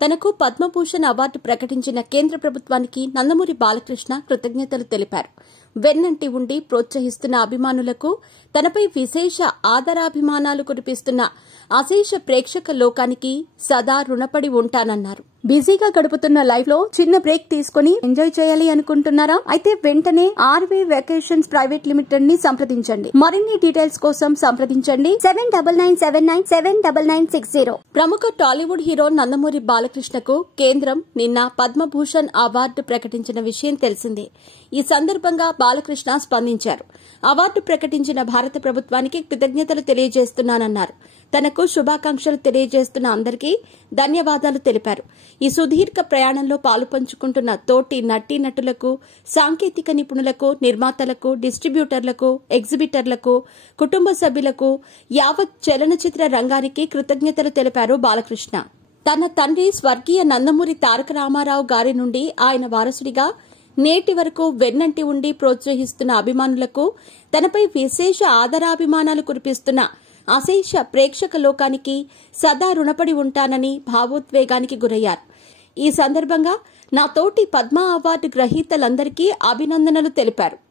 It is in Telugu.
తనకు పద్మభూషణ్ అవార్డు ప్రకటించిన కేంద్ర ప్రభుత్వానికి నందమూరి బాలకృష్ణ కృతజ్ఞతలు తెలిపారు. వెన్నంటి ఉండి ప్రోత్సహిస్తున్న అభిమానులకు, తనపై విశేష ఆదరాభిమానాలు కురిపిస్తున్న అశేష ప్రేక్షక లోకానికి సదా రుణపడి ఉంటానన్నారు. బిజీగా గడుపుతున్న లైఫ్ లో చిన్న బ్రేక్ తీసుకుని ఎంజాయ్ చేయాలి అనుకుంటున్నారా? అయితే వెంటనే ఆర్వీ వెకేషన్స్ ప్రైవేట్ లిమిటెడ్ ని సంప్రదించండి. మరిన్ని డీటెయిల్స్ కోసం సంప్రదించండి 7997979960. ప్రముఖ టాలీవుడ్ హీరో నందమూరి బాలకృష్ణకు కేంద్రం నిన్న పద్మభూషణ్ అవార్డు ప్రకటించిన విషయం తెలిసిందే. ఈ సందర్భంగా బాలకృష్ణ స్పందించారు. అవార్డు ప్రకటించిన భారత ప్రభుత్వానికి కృతజ్ఞతలు తెలియజేస్తున్నానన్నారు. తనకు శుభాకాంక్షలు తెలియజేస్తున్న అందరికీ ధన్యవాదాలు తెలిపారు. ఈ సుదీర్ఘ ప్రయాణంలో పాలుపంచుకుంటున్న తోటి నటీనటులకు, సాంకేతిక నిపుణులకు, నిర్మాతలకు, డిస్ట్రిబ్యూటర్లకు, ఎగ్జిబిటర్లకు, కుటుంబ సభ్యులకు, యావత్ చలనచిత్ర రంగానికి కృతజ్ఞతలు తెలిపారు బాలకృష్ణ. తన తండ్రి స్వర్గీయ నందమూరి తారక రామారావు గారి నుండి ఆయన వారసుడిగా నేటి వరకు వెన్నంటి ఉండి ప్రోత్సహిస్తున్న అభిమానులకు, తనపై విశేష ఆదరాభిమానాలు కురిపిస్తున్న అశేష ప్రేక్షక లోకానికి సదా రుణపడి ఉంటానని భావోద్వేగానికి గురయ్యారు. ఈ సందర్భంగా నా తోటి పద్మ అవార్డు గ్రహీతలందరికీ అభినందనలు తెలిపారు.